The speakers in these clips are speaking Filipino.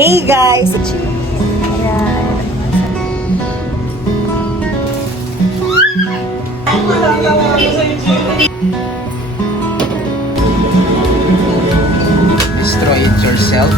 Hey guys! Ayan. Destroy it yourself.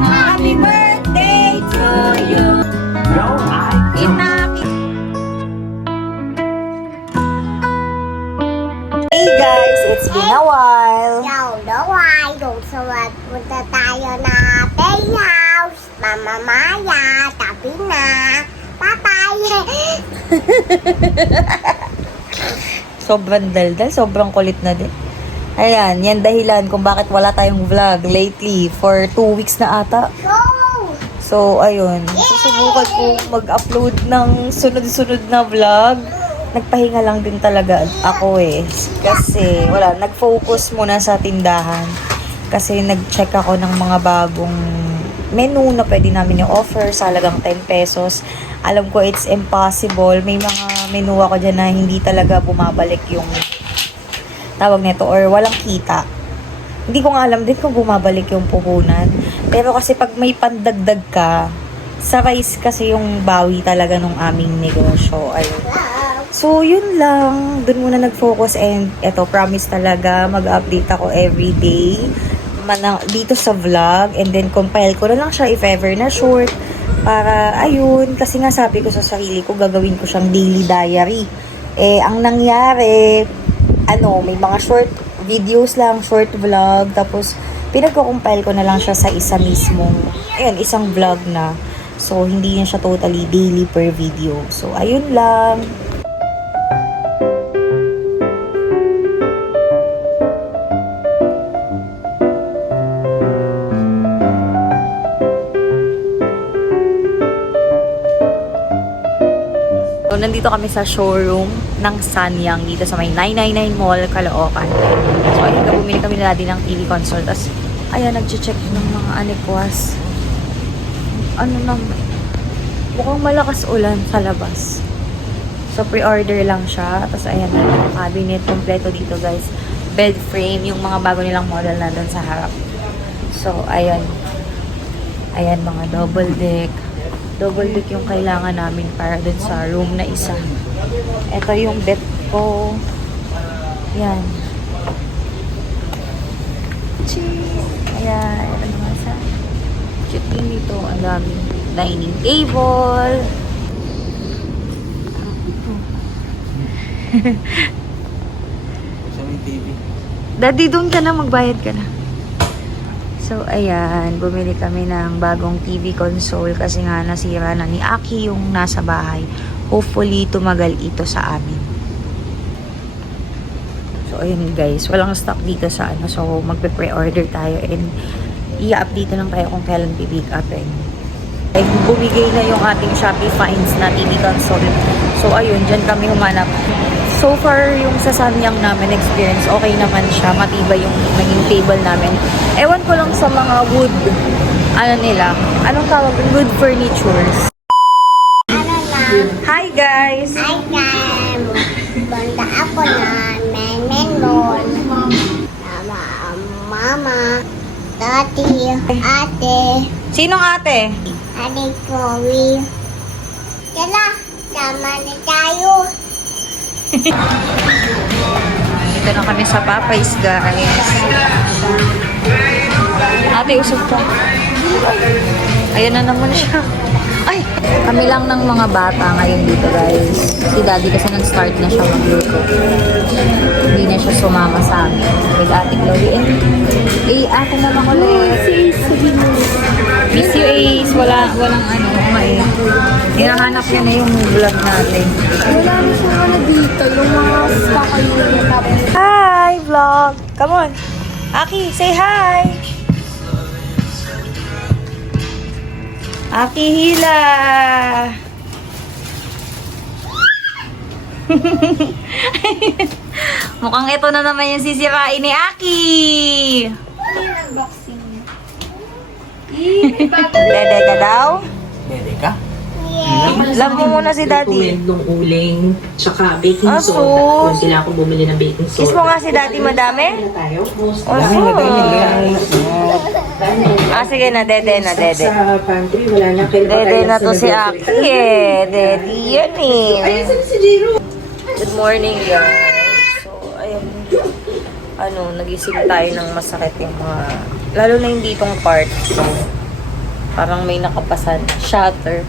Happy birthday to you! Hey guys! It's been a while! Punta tayo na playhouse. Mama Maya, tabi na. Bye-bye. Sobrang daldal, sobrang kulit na din. Ayan, yan dahilan kung bakit wala tayong vlog lately for 2 weeks na ata. Go! So, ayun. Susubukan ko mag-upload ng sunod-sunod na vlog. Nagpahinga lang din talaga ako eh. Kasi, wala, nag-focus muna sa tindahan. Kasi nag-check ako ng mga bagong menu na pwede namin i-offer sa halagang 10 pesos. Alam ko it's impossible. May mga menu ako dyan na hindi talaga bumabalik yung tawag nito or walang kita. Hindi ko nga alam din kung bumabalik yung puhunan. Pero kasi pag may pandagdag ka, sa rice kasi yung bawi talaga nung aming negosyo. Ayun. So, yun lang. Doon muna nag-focus and eto, promise talaga mag-update ako everyday dito sa vlog and then compile ko na lang siya if ever na short para ayun, kasi nga sabi ko sa sarili ko gagawin ko siyang daily diary. Ang nangyari may mga short videos lang, short vlog, tapos pinagko-compile ko na lang siya sa isang vlog na. So, hindi na siya totally daily per video. So, ayun lang. So, nandito kami sa showroom ng Sanyang dito sa may 999 Mall, Caloocan. So, ayun ka, bumili kami na din ng TV console. Tapos, ayan, nag-check ng mga anikwas. Mukhang malakas ulan sa labas. So, pre-order lang siya. Tapos, ayan, cabinet kompleto dito, guys. Bed frame, yung mga bago nilang model na doon sa harap. So, ayan. Ayan, mga double deck. Double deck yung kailangan namin para dun sa room na isa. Ito yung bed ko. Yan. Ayan. Ano naman sa cute nito. Ang daming dining table. Sa may TV. Daddy, doon ka na. Magbayad ka na. So, ayan, bumili kami ng bagong TV console kasi nga nasira na ni Aki yung nasa bahay. Hopefully, tumagal ito sa amin. So, ayun guys, walang stock dito sa So, magpe-pre-order tayo and i-update lang tayo kung kailan pipick upin. Bumigay na yung ating Shopee Finds na TV console. So, ayun, dyan kami humanap. So far, yung sa Sanyang namin experience, okay naman siya. Matibay yung naging table namin. Ewan ko lang sa mga wood, anong tawag? Wood furnitures. Hi guys! Hi, Cam. Banda ako na menon. Mama, Tati, Ate, Sinong ate? Ate Chloe. Tala, sama na tayo. Dito na kami sa Popeyes, guys. Ate, usog ka. Ayan na naman siya. Ay! Kami lang ng mga bata ngayon dito, guys. Si Daddy kasi nag-start na siya magluto. Hindi na siya sumama sa amin. With Ate Chloe. And, ate naman ulit. Miss you, Ace. Walang kumain. Hinahanap niya na yung vlog natin. Wala na siya dito. Yung mga spakayo na Hi, vlog! Come on! Aki, say hi! Aki Hila! Mukhang ito na naman yung sisirain ni Aki! unboxing niya. Dede ka daw? Pwede ka? Love mo muna si Daddy. Nung uling, tsaka baking Ah, soda. sus. Kung sila ako bumili ng baking soda. Kiss mo nga si Daddy madami? Ano tayo? Oh, sus. Ah, sige na, dede na, dede. Sa pantry, wala na. Dede na to si Aki eh. Dede yan eh. Si Jiro. Good morning guys. So, ayun. Nagising tayo ng masakit yung mga, lalo na yung ditong part. So, parang may nakapasan. Shatter.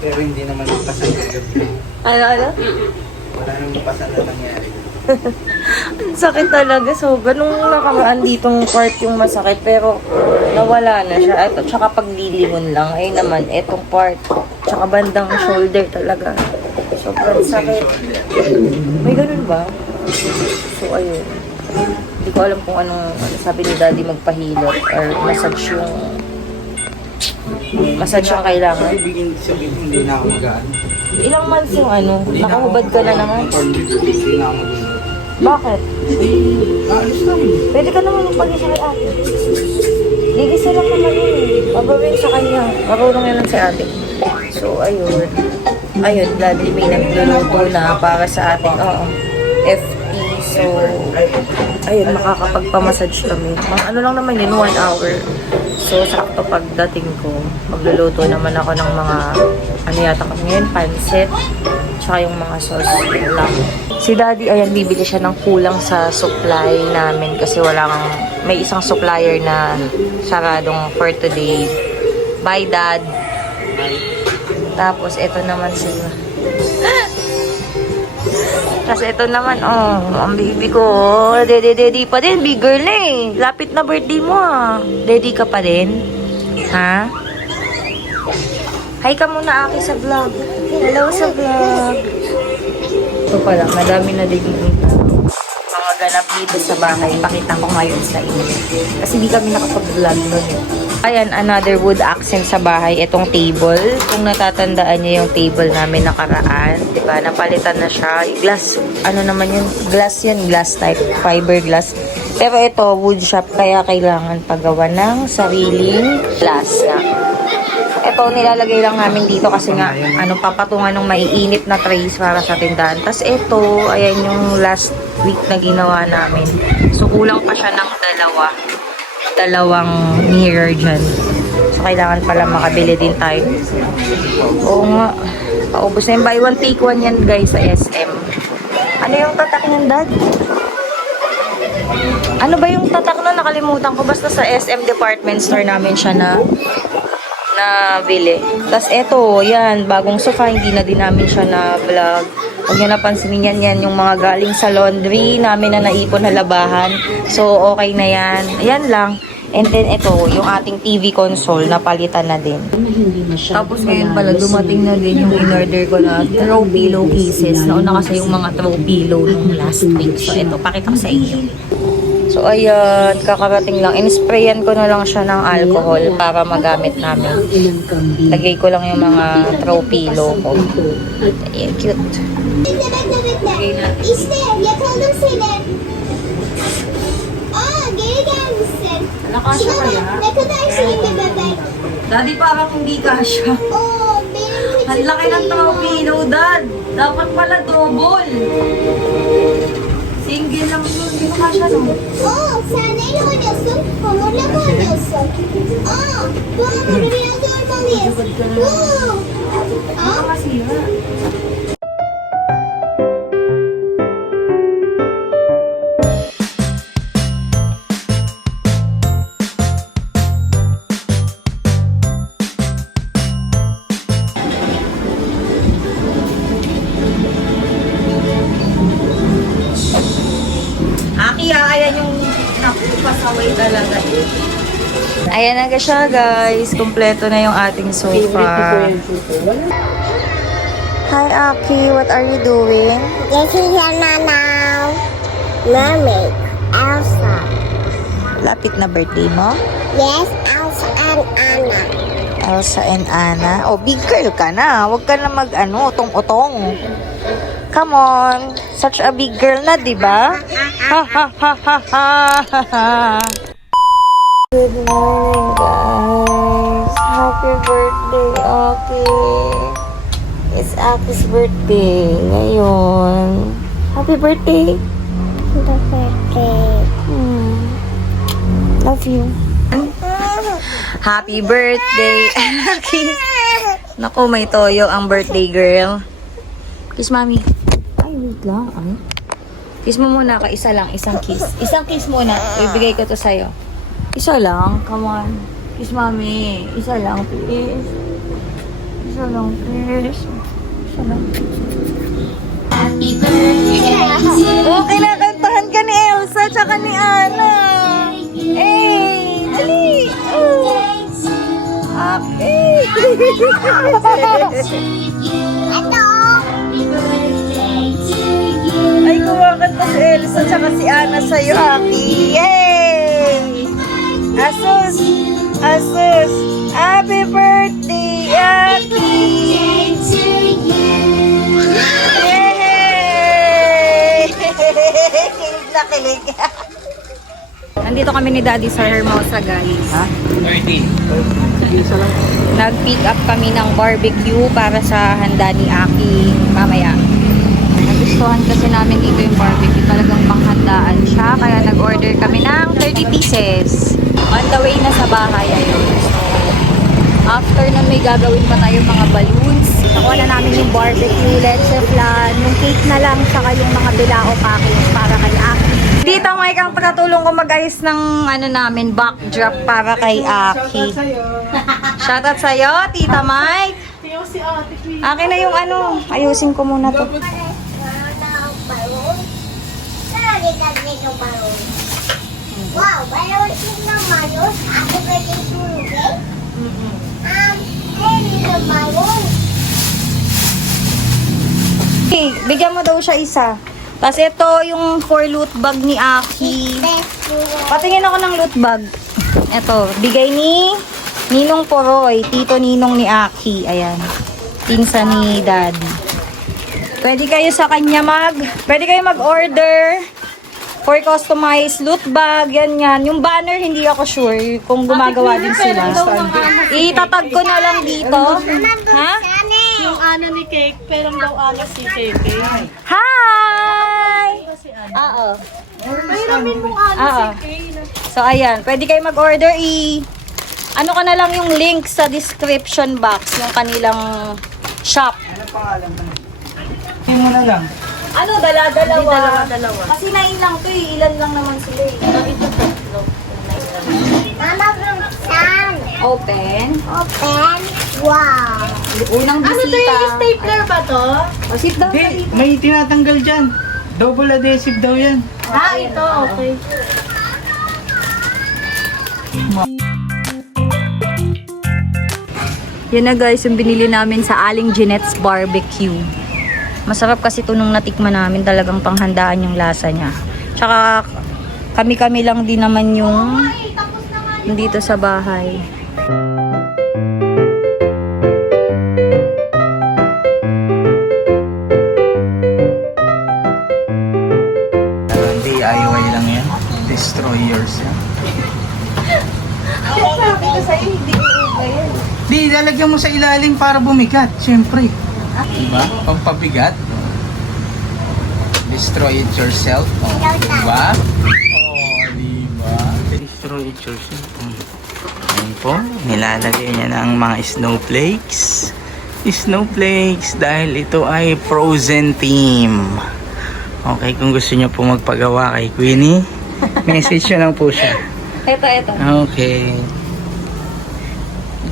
Pero hindi naman pasan ng gabi. Ano? Wala nang pasan na nangyari. Ang sakit talaga. So, ganung nakamaan ditong part yung masakit. Pero, nawala na siya. Ito, tsaka paglilingon lang. Ayun naman, etong part. Tsaka bandang shoulder talaga. Sobrang sakit. May ganun ba? So, ayun. Hindi ko alam kung ano sabi ni Daddy magpahilot or massage yung kailangan. Sabihin, hindi na ako magaan. Ilang months yung nakahubad ka na naman. Hindi na ako magaan. Bakit? Aalis lang. Pwede ka naman magpag-isa kay ate. Ligisa lang naman yun eh. Pagawin sa kanya. Marunong yan lang si ate. So, ayun. Ayun, Daddy may nagluluto na para sa ating, FT. So, ayun, makakapagpamassage kami. Ano lang naman yun, 1 hour. So, sakto pagdating ko, magluluto naman ako ng mga, yata kami ngayon, pansit, tsaka yung mga sauce lang. Si Daddy, ayan, bibili siya ng kulang sa supply namin kasi may isang supplier na saradong for today. Bye, Dad. Tapos, ito naman sila. Kasi ito naman, ang baby ko, daddy pa din, big girl na eh. Lapit na birthday mo ah. Daddy ka pa din? Ha? Hi ka muna Aki sa vlog. Hello sa vlog. Ito pala, madami na din yung mga ganap dito sa bahay. Pakita ko ngayon sa inyo. Kasi di kami nakapag-vlog nun eh. Ayan, another wood accent sa bahay. Itong table. Kung natatandaan niyo yung table namin nakaraan, diba? Napalitan na siya. Glass, naman yun? Glass yun, glass type. Fiberglass. Pero ito, wood shop, kaya kailangan paggawa ng sariling glass na. Ito, nilalagay lang namin dito kasi nga, papatungan ng maiinit na trays para sa tindahan. Tapos ito, ayan yung last week na ginawa namin. So, kulang pa siya ng dalawang mirror dyan. So, kailangan pala makabili din tayo. Oo nga. Paubos na yung buy one, take one yan guys sa SM. Ano yung tatak niyan, Dad? Ano ba yung tatak na? Nakalimutan ko. Basta sa SM department store namin siya na bili. Tapos eto, yan, bagong sofa, hindi na din namin siya na vlog. Huwag nyo napansinin yan, yung mga galing sa laundry namin na naipon na labahan. So, okay na yan. Ayan lang. And then, ito, yung ating TV console, napalitan na din. Tapos ngayon pala, dumating na din yung in-order ko na throw pillow cases. Nauna kasi yung mga throw pillow nung last week. So, ito, pakita ko sa inyo. So, ayan, kakarating lang. In-sprayan ko na lang siya ng alcohol para magamit namin. Lagay ko lang yung mga throw pillow ko. Ayan, cute. İşte yakaladım seni. Geri gelmişsin. Nakasya kaya? Ne kadar şey bir bebek. Daddy, parang hindi kasya. Benim Ang laki ng throw pillow, Dad. Dapat pala double. Single lang yun. Hindi mo kasya, no? Sen neyle oynuyorsun? Hamurla mı oynuyorsun? Bu hamuru biraz yormalıyız. Masira. Ayan yung napasaway talaga. Ayan na siya guys. Kompleto na yung ating sofa. Hi Aki, what are you doing? This is your now. Mermaid. Elsa. Lapit na birthday mo? Yes, Elsa and Anna. Elsa and Anna. Oh, big girl ka na. Huwag ka na utong-utong. Come on. Such a big girl na, di ba? Ha ha ha ha ha ha. Good morning, guys. Happy birthday, Aki. It's Aki's birthday ngayon. Happy birthday. Happy birthday. Love you. Happy birthday, Aki. Naku, may toyo ang birthday girl. Kiss, mami. Ay, wait lang. Ay. Kiss mo muna ka. Isa lang. Isang kiss. Isang kiss muna. Ibigay ko to sa'yo. Isa lang. Come on. Kiss, mami. Isa lang, please. Isa lang, please. Isa lang. Oh, kinakantahan ka ni Elsa tsaka ni Anna. Hey, dali. Oh. Happy. Ay, kumakanta si Elsa tsaka si Anna sa'yo, Happy. Yay! Asus! Asus! Happy birthday, Happy! Yay! Kilig na kilig. Nandito kami ni Daddy sa Hermosa, guys. Ha? 13. Nag-pick up kami ng barbecue para sa handa ni Aki mamaya. Nagustuhan kasi namin dito yung barbecue. Talagang panghandaan siya. Kaya nag-order kami ng 30 pieces. On the way na sa bahay ayun. So, after nun may gagawin pa tayo mga balloons. Nakuha na namin yung barbecue, leche flan, yung cake na lang, saka yung mga bilao package para kay Aki. Tita Mike ang pagkatulong ko mag-ayos ng ano namin, backdrop para kay Aki. Shoutout sa'yo, Tita Mike. Akin na yung ano, ayusin ko muna to. Wow, balon ng balon. Ako pwede tulog eh. Hello, balon. Okay, bigyan mo daw siya isa. Tapos ito yung for loot bag ni Aki. Patingin ako ng loot bag. Ito, bigay ni Ninong Poroy, Tito Ninong ni Aki. Ayan. Pinsan ni Daddy. Pwede kayo sa kanya pwede kayo mag-order for customized loot bag, yan. Yung banner, hindi ako sure kung gumagawa din sila. Itatag ko na lang dito. Ha? Yung ano ni Cake, pero daw ano si Cake. Hi! Oo. Mayroon mong ano Oo. si Cake. So, ayan. Pwede kayo mag-order. Ano ka na lang yung link sa description box, yung kanilang shop. Ano pangalan mo? Hindi mo na lang. Ano, dalawa. Dalawa. Kasi 9 lang to eh. Ilan lang naman sila eh. Ito tatlo. Mama, buksan. Open. Open. Wow. Unang Ano to bisita. yung stapler ba to? O, sit down. Hindi, may tinatanggal dyan. Double adhesive daw yan. Ah, ito, okay. Yan na guys, yung binili namin sa Aling Jeanette's Barbecue. Masarap kasi ito nung natikman namin, talagang panghandaan yung lasa niya. Tsaka kami-kami lang din naman yung dito sa bahay. DIY lang yan. Destroy yourself. Sabi ko sa'yo, hindi ko yan. Di, lalagyan mo sa ilalim para bumigat. Siyempre. Diba? Pampabigat. Destroy it yourself. Oh, diba? Oh, diba? Destroy it yourself. Ayan po. Nilalagay niya ng mga snowflakes. Snowflakes dahil ito ay frozen theme. Okay, kung gusto niyo po magpagawa kay Queenie, message niyo lang po siya. Ito. Okay.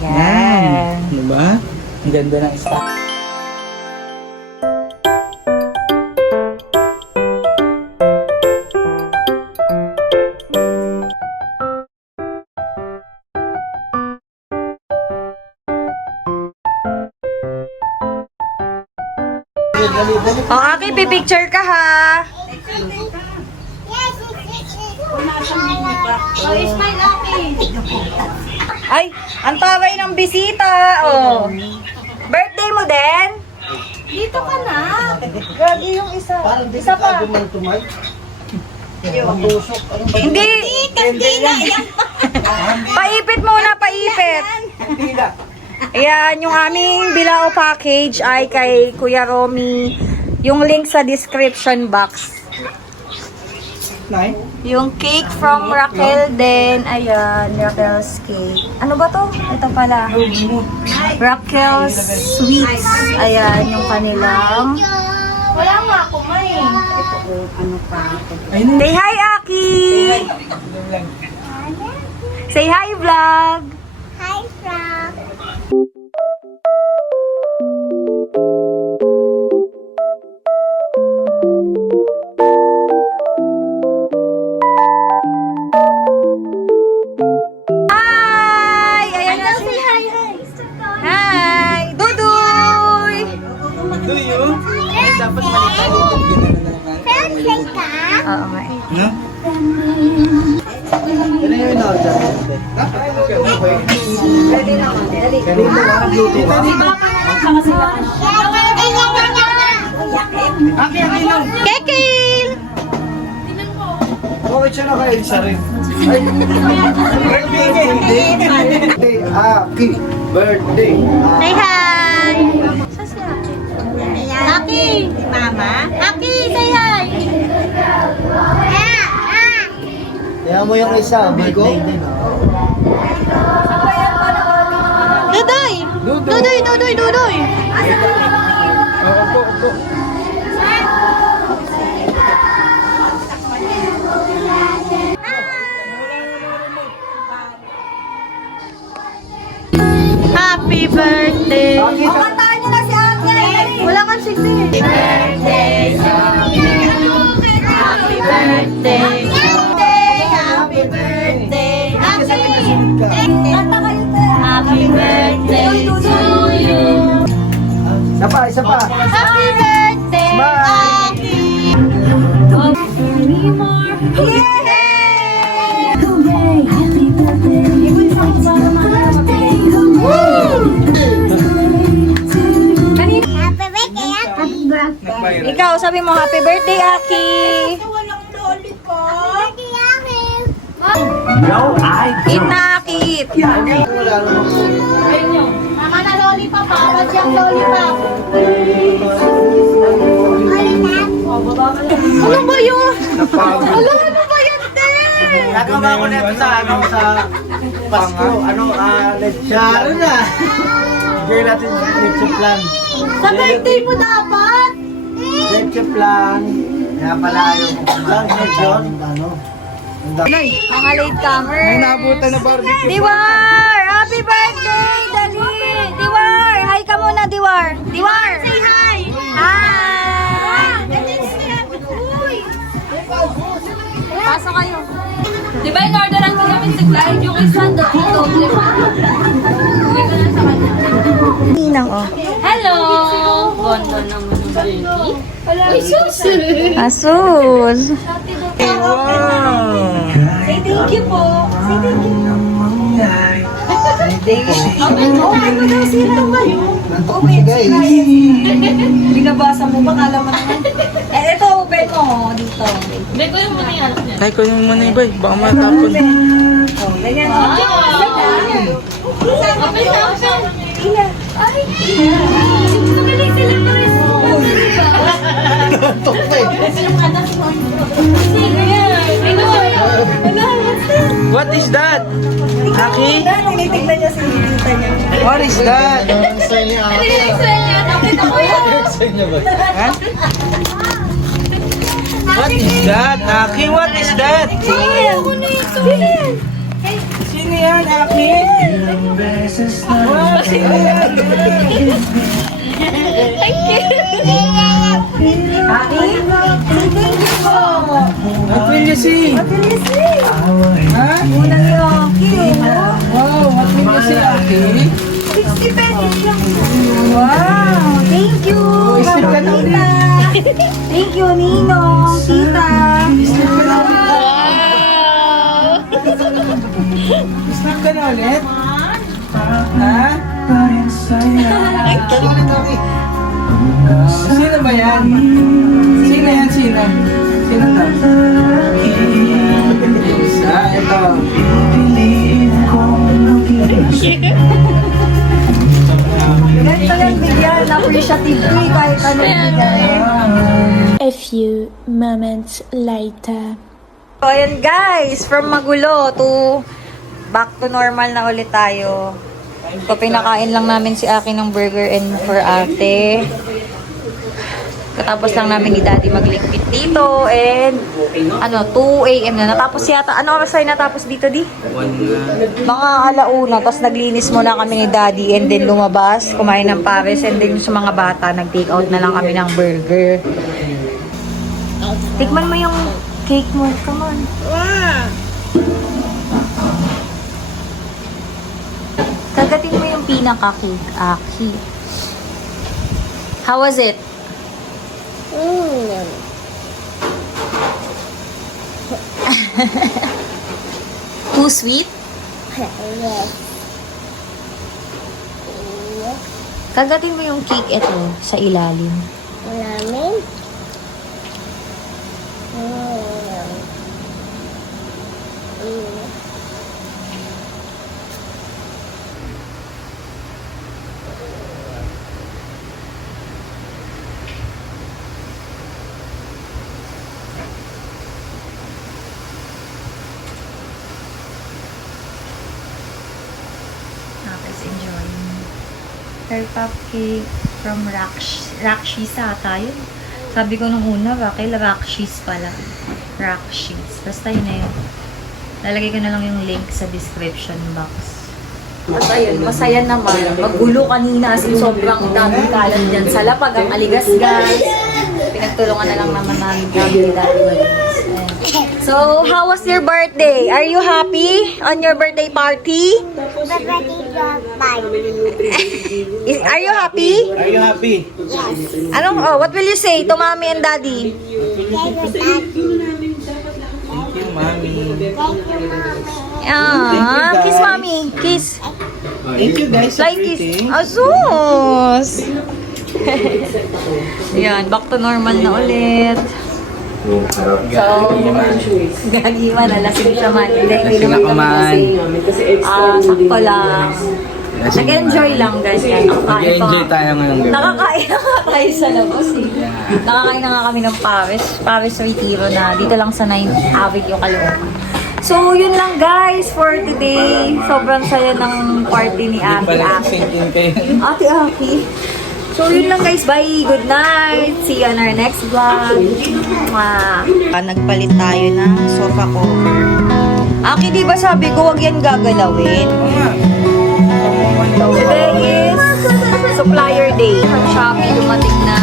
Yan. Diba? Ang ganda ng stock. O, Aki, pipicture ka ha. Ay, ang taray ng bisita. Oh. Birthday mo din? Dito ka na. Gagi yung isa. Isa pa. Hindi. Paipit muna, paipit. Ayan, yung aming bilao package ay kay Kuya Romy. Yung link sa description box. Nay? Yung cake from Raquel din. Ayan, Raquel's cake. Ano ba to? Ito pala. Raquel's Sweets. Ayan, yung kanilang. Wala nga ako, may. Say hi, Aki! Say hi, vlog! Hi, Frank. Hi! Ayan na si... Hi! Duduy! Do you? Ay, dapat malitan dito. Frank, say ka? Oo nga eh. No? Ano yung in-order? Ready na ako. Dali. Kekil! Bakit siya naka-Elsa rin? Ay, birthday! Happy birthday! Say hi! Aki! Mama? Aki, say hi! Kaya mo yung isa, birthday din. Dudoy! Dudoy, Dudoy, Dudoy! Opo, opo. Happy birthday! Kantahan niyo na si Ate! Wala kang sigsi! Happy birthday! Happy birthday! Happy birthday! Kanta kayo, te! Happy birthday to you! Isa pa, isa pa. Happy birthday! Smile! Aki! Happy birthday, happy birthday. Ikaw, sabi mo, happy birthday, Aki! Happy birthday, Eat na, Aki, eat! Wala naman. Mama na lollipop, bawal siyang lollipop. Ano ba yun? Napagod. Alam mo ba yan, te? Nagawa ko na ito sa Pasko. Lecharo na. Bigyan natin leche plan. Sa birthday mo dapat! Leche plan. Kaya pala ayaw mo kumain. Mga latecomer. May naabutan na barbecue. Diwar! Happy birthday! Dali! Diwar! Hi ka muna, Diwar! Diwar! Say hi! Hi! Pasok kayo. Di ba in-orderan ko namin si Clyde yung isa doble pa? Uwi ko na sa kanya. Ninang, oh. Hello! Ganda naman ng baby. Uy, sus! Asus! Wow! Say thank you po. Say thank you. Open mo! Open mo daw sila kayo. Open guys. Binabasa mo, baka alam mo naman. Ito, open mo dito. Hindi ko yung muna yung alas niya. Kaya ko yung muna iba, baka matapon. Oh, ganyan. Open na, open! Ay! Magaling sila pa rin. Tok pa eh. What is that? Aki? Tinitignan niya si tita niya. What is that? Sa inyo ako. Nakita ko yan. Sa inyo ba? Ha? What is that? Aki, what is that? Sino yan, Aki? Wow, sino yan? Aki? Thank you po. What will you see? Ha? Unang yoki. Wow, what will you see, Aki? 60 pesos lang. Wow! Thank you! Isip ka na Tita! Thank you, Ninong! Tita! Snap ka na ulit? Ha? Sino ba yan? Sino yan? Sino? Sino to? Isa, ito. Ganito lang bigyan. Appreciative free kahit ano bigyan. A few moments later. So, ayan guys, from magulo to back to normal na ulit tayo. So, pinakain lang namin si Aki ng burger and for ate. Katapos lang namin ni Daddy magligpit dito and 2 a.m. na. Natapos yata. Ano oras tayo natapos dito, Di? 1 na. Mga alauna. Tapos naglinis muna kami ni Daddy and then lumabas, kumain ng pares and then sa mga bata, nag-take out na lang kami ng burger. Tikman mo yung cake mo. Come on. Kagatin mo yung pinaka-cake, Aki. How was it? Too sweet? Yes. Kagatin mo yung cake ito sa ilalim. Namin? Tapos enjoying her cupcake from Rakshis ata yun. Sabi ko nung una, bakit Rakshis pala. Rakshis. Basta yun na yun. Lalagay ko na lang yung link sa description box. At ayun, masaya naman. Magulo kanina as in sobrang daming kalat dyan sa lapag, ang aligasgas. Pinagtulungan na lang naman namin ni Daddy Walis. So, how was your birthday? Are you happy on your birthday party? Are you happy? Are you happy? What will you say to mommy and daddy? Thank you, Mami. Kiss mommy. Kiss. Thank you guys Like kiss. Asus! Yan, back to normal na ulit. So, gagiman, alasing siya man. Hindi, Lasing ako man. sakto lang. Nag-enjoy lang guys. Nag-enjoy tayo ngayong gabi. Nakakain na nga tayo sa labas eh. Nakakain na nga kami ng Paris Retiro na dito lang sa 9th Avenue, Caloocan. So, yun lang guys for today. Sobrang saya ng party ni Ate Aki. Ate Aki. So, yun lang guys. Bye. Good night. See you on our next vlog. Nagpalit tayo ng sofa cover. Aki, di ba sabi ko wag yan gagalawin? Today is supplier day. From Shopee, dumating na